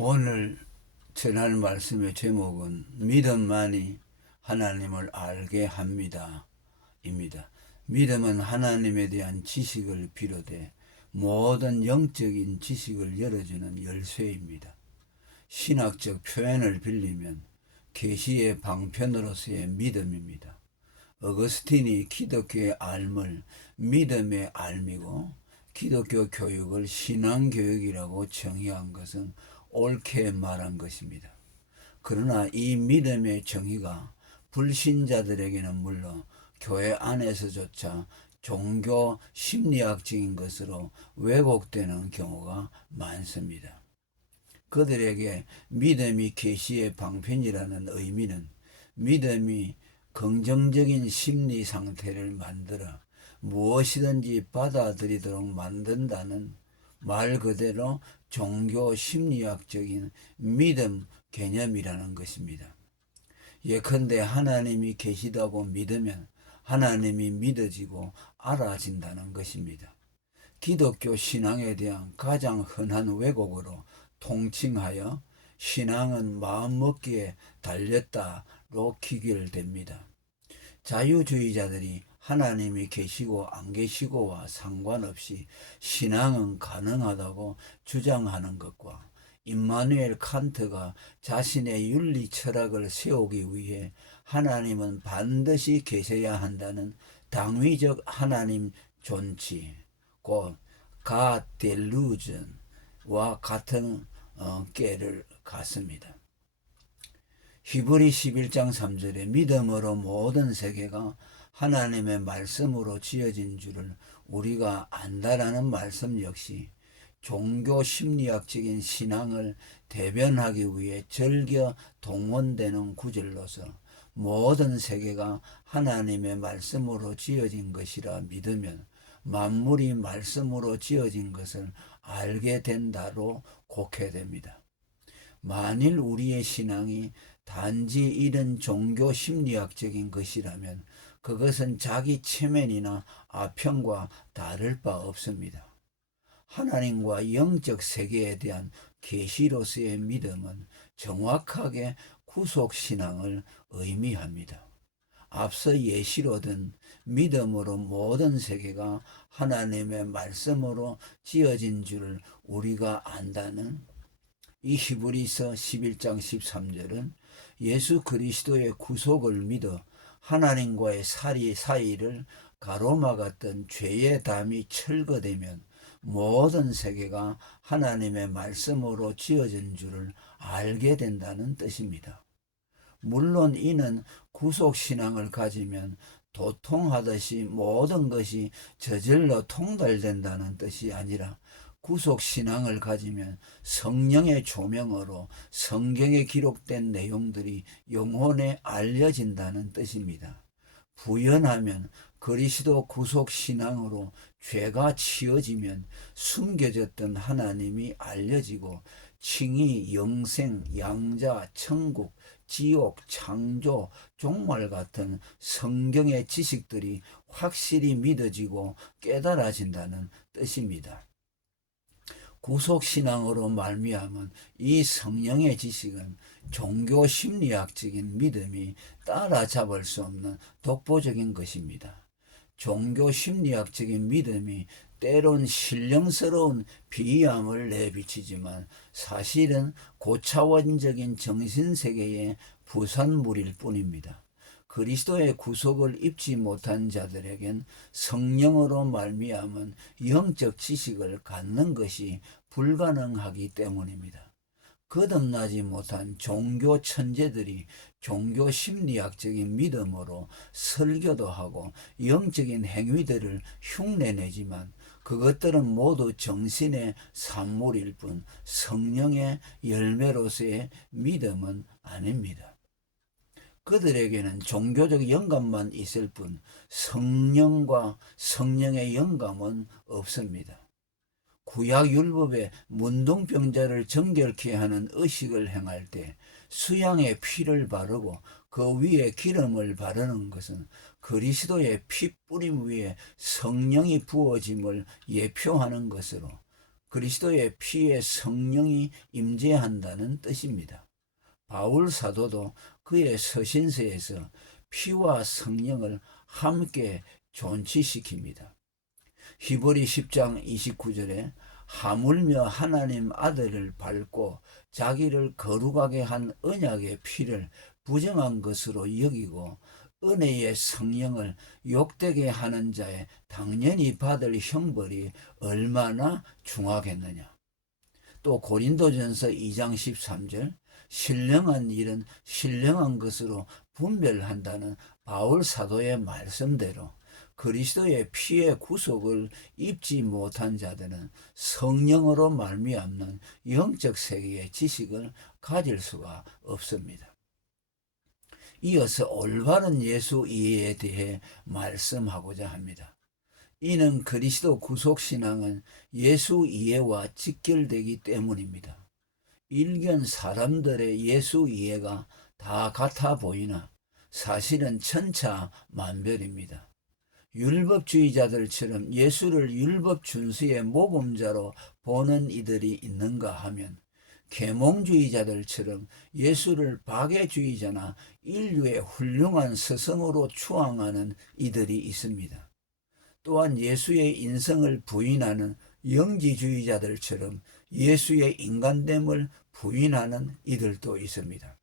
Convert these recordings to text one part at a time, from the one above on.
오늘 전할 말씀의 제목은 믿음만이 하나님을 알게 합니다. 입니다. 믿음은 하나님에 대한 지식을 비롯해 모든 영적인 지식을 열어주는 열쇠입니다. 신학적 표현을 빌리면 계시의 방편으로서의 믿음입니다. 어거스틴이 기독교의 알을 믿음의 알미고 기독교 교육을 신앙교육이라고 정의한 것은 옳게 말한 것입니다. 그러나 이 믿음의 정의가 불신자들에게는 물론 교회 안에서조차 종교 심리학적인 것으로 왜곡되는 경우가 많습니다. 그들에게 믿음이 계시의 방편이라는 의미는 믿음이 긍정적인 심리 상태를 만들어 무엇이든지 받아들이도록 만든다는 말 그대로 종교 심리학적인 믿음 개념이라는 것입니다. 예컨대 하나님이 계시다고 믿으면 하나님이 믿어지고 알아진다는 것입니다. 기독교 신앙에 대한 가장 흔한 왜곡으로 통칭하여 신앙은 마음먹기에 달렸다로 귀결됩니다. 자유주의자들이 하나님이 계시고 안 계시고와 상관없이 신앙은 가능하다고 주장하는 것과 임마누엘 칸트가 자신의 윤리 철학을 세우기 위해 하나님은 반드시 계셔야 한다는 당위적 하나님 존치, 곧 God delusion과 같은 꾀를 갖습니다. 히브리 11장 3절에 믿음으로 모든 세계가 하나님의 말씀으로 지어진 줄을 우리가 안다라는 말씀 역시 종교 심리학적인 신앙을 대변하기 위해 절겨 동원되는 구절로서 모든 세계가 하나님의 말씀으로 지어진 것이라 믿으면 만물이 말씀으로 지어진 것을 알게 된다로 곡해됩니다. 만일 우리의 신앙이 단지 이런 종교 심리학적인 것이라면 그것은 자기 체면이나 아편과 다를 바 없습니다. 하나님과 영적 세계에 대한 계시로서의 믿음은 정확하게 구속신앙을 의미합니다. 앞서 예시로 든 믿음으로 모든 세계가 하나님의 말씀으로 지어진 줄을 우리가 안다는 이 히브리서 11장 13절은 예수 그리스도의 구속을 믿어 하나님과의 사이를 가로막았던 죄의 담이 철거되면 모든 세계가 하나님의 말씀으로 지어진 줄을 알게 된다는 뜻입니다. 물론 이는 구속신앙을 가지면 도통하듯이 모든 것이 저절로 통달된다는 뜻이 아니라 구속신앙을 가지면 성령의 조명으로 성경에 기록된 내용들이 영혼에 알려진다는 뜻입니다. 부연하면 그리스도 구속신앙으로 죄가 치어지면 숨겨졌던 하나님이 알려지고 칭의, 영생, 양자, 천국, 지옥, 창조, 종말 같은 성경의 지식들이 확실히 믿어지고 깨달아진다는 뜻입니다. 구속신앙으로 말미암은 이 성령의 지식은 종교 심리학적인 믿음이 따라잡을 수 없는 독보적인 것입니다. 종교 심리학적인 믿음이 때론 신령스러운 비함을 내비치지만 사실은 고차원적인 정신세계의 부산물일 뿐입니다. 그리스도의 구속을 입지 못한 자들에겐 성령으로 말미암은 영적 지식을 갖는 것이 불가능하기 때문입니다. 거듭나지 못한 종교 천재들이 종교 심리학적인 믿음으로 설교도 하고 영적인 행위들을 흉내내지만 그것들은 모두 정신의 산물일 뿐 성령의 열매로서의 믿음은 아닙니다. 그들에게는 종교적 영감만 있을 뿐 성령과 성령의 영감은 없습니다. 구약 율법에 문둥병자를 정결케 하는 의식을 행할 때 수양의 피를 바르고 그 위에 기름을 바르는 것은 그리스도의 피 뿌림 위에 성령이 부어짐을 예표하는 것으로 그리스도의 피에 성령이 임재한다는 뜻입니다. 바울 사도도 그의 서신서에서 피와 성령을 함께 존치시킵니다. 히브리 10장 29절에 하물며 하나님 아들을 밟고 자기를 거룩하게 한 언약의 피를 부정한 것으로 여기고 은혜의 성령을 욕되게 하는 자에 당연히 받을 형벌이 얼마나 중하겠느냐. 또 고린도전서 2장 13절 신령한 일은 신령한 것으로 분별한다는 바울 사도의 말씀대로 그리스도의 피의 구속을 입지 못한 자들은 성령으로 말미암는 영적 세계의 지식을 가질 수가 없습니다. 이어서 올바른 예수 이해에 대해 말씀하고자 합니다. 이는 그리스도 구속신앙은 예수 이해와 직결되기 때문입니다. 일견 사람들의 예수 이해가 다 같아 보이나 사실은 천차만별입니다. 율법주의자들처럼 예수를 율법 준수의 모범자로 보는 이들이 있는가 하면 계몽주의자들처럼 예수를 박애주의자나 인류의 훌륭한 스승으로 추앙하는 이들이 있습니다. 또한 예수의 인성을 부인하는 영지주의자들처럼 예수의 인간됨을 부인하는 이들도 있습니다.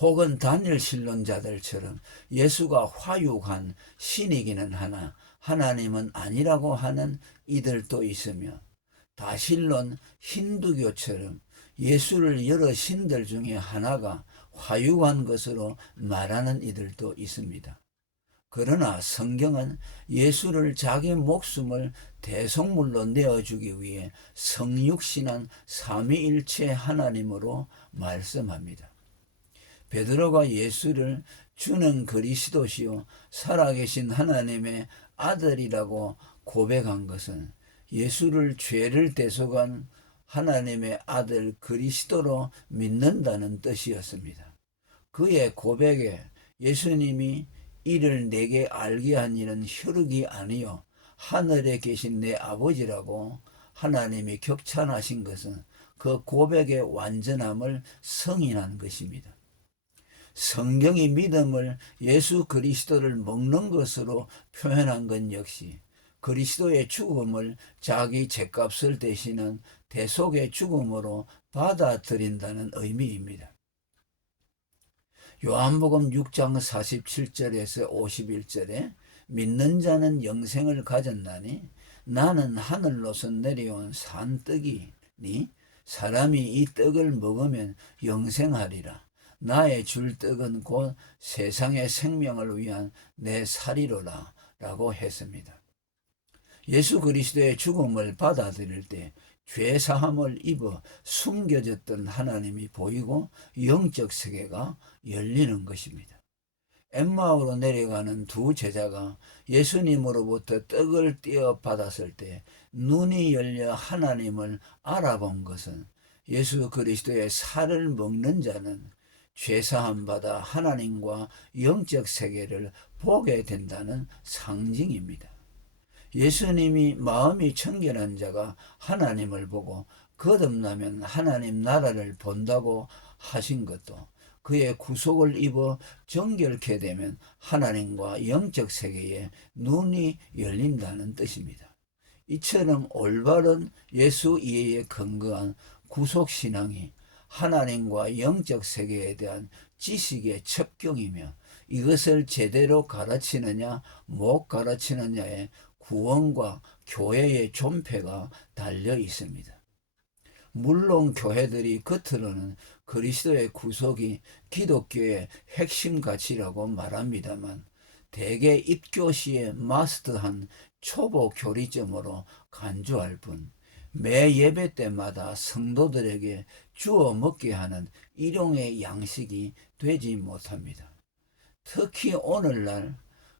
혹은 다니엘 신론자들처럼 예수가 화육한 신이기는 하나 하나님은 아니라고 하는 이들도 있으며, 다신론 힌두교처럼 예수를 여러 신들 중에 하나가 화육한 것으로 말하는 이들도 있습니다. 그러나 성경은 예수를 자기 목숨을 대속물로 내어주기 위해 성육신한 삼위일체 하나님으로 말씀합니다. 베드로가 예수를 주는 그리스도시요 살아계신 하나님의 아들이라고 고백한 것은 예수를 죄를 대속한 하나님의 아들 그리스도로 믿는다는 뜻이었습니다. 그의 고백에 예수님이 이를 내게 알게 한 이는 혈육이 아니요 하늘에 계신 내 아버지라고 하나님이 격찬하신 것은 그 고백의 완전함을 승인한 것입니다. 성경이 믿음을 예수 그리스도를 먹는 것으로 표현한 것 역시 그리스도의 죽음을 자기 죗값을 대신한 대속의 죽음으로 받아들인다는 의미입니다. 요한복음 6장 47절에서 51절에 믿는 자는 영생을 가졌나니 나는 하늘로서 내려온 산떡이니 사람이 이 떡을 먹으면 영생하리라. 나의 줄 떡은 곧 세상의 생명을 위한 내 살이로라 라고 했습니다. 예수 그리스도의 죽음을 받아들일 때 죄사함을 입어 숨겨졌던 하나님이 보이고 영적 세계가 열리는 것입니다. 엠마오로 내려가는 두 제자가 예수님으로부터 떡을 떼어 받았을 때 눈이 열려 하나님을 알아본 것은 예수 그리스도의 살을 먹는 자는 죄사함 받아 하나님과 영적 세계를 보게 된다는 상징입니다. 예수님이 마음이 청결한 자가 하나님을 보고 거듭나면 하나님 나라를 본다고 하신 것도 그의 구속을 입어 정결케 되면 하나님과 영적 세계에 눈이 열린다는 뜻입니다. 이처럼 올바른 예수 이해에 근거한 구속신앙이 하나님과 영적 세계에 대한 지식의 첩경이며 이것을 제대로 가르치느냐 못 가르치느냐에 구원과 교회의 존폐가 달려 있습니다. 물론 교회들이 겉으로는 그리스도의 구속이 기독교의 핵심 가치라고 말합니다만 대개 입교시에 마스터한 초보 교리점으로 간주할 뿐 매 예배 때마다 성도들에게 주어 먹게 하는 일용의 양식이 되지 못합니다. 특히 오늘날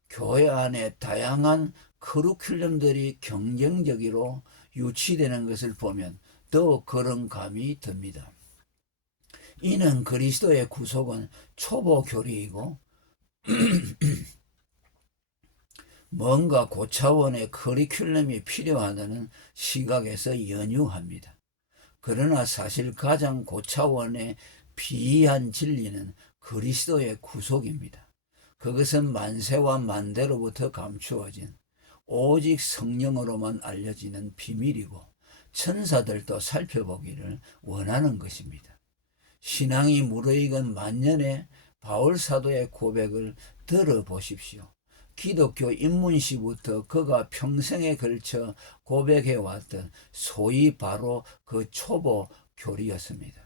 교회 안에 다양한 커리큘럼들이 경쟁적으로 유치되는 것을 보면 더 그런 감이 듭니다. 이는 그리스도의 구속은 초보 교리이고 뭔가 고차원의 커리큘럼이 필요하다는 시각에서 연유합니다. 그러나 사실 가장 고차원의 비이한 진리는 그리스도의 구속입니다. 그것은 만세와 만대로부터 감추어진 오직 성령으로만 알려지는 비밀이고 천사들도 살펴보기를 원하는 것입니다. 신앙이 무르익은 만년의 바울 사도의 고백을 들어보십시오. 기독교 입문시부터 그가 평생에 걸쳐 고백해왔던 소위 바로 그 초보 교리였습니다.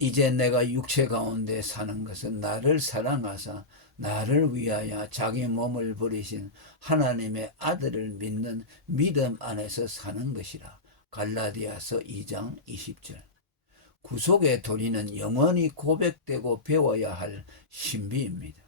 이제 내가 육체 가운데 사는 것은 나를 사랑하사 나를 위하여 자기 몸을 버리신 하나님의 아들을 믿는 믿음 안에서 사는 것이라. 갈라디아서 2장 20절. 구속의 도리는 영원히 고백되고 배워야 할 신비입니다.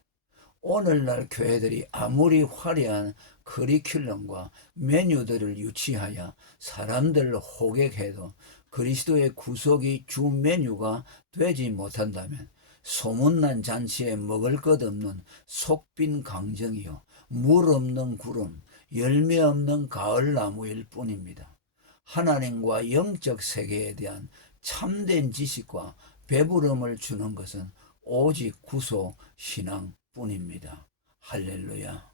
오늘날 교회들이 아무리 화려한 커리큘럼과 메뉴들을 유치하여 사람들을 호객해도 그리스도의 구속이 주 메뉴가 되지 못한다면 소문난 잔치에 먹을 것 없는 속빈 강정이요 물 없는 구름, 열매 없는 가을나무일 뿐입니다. 하나님과 영적 세계에 대한 참된 지식과 배부름을 주는 것은 오직 구속 신앙 뿐입니다. 할렐루야.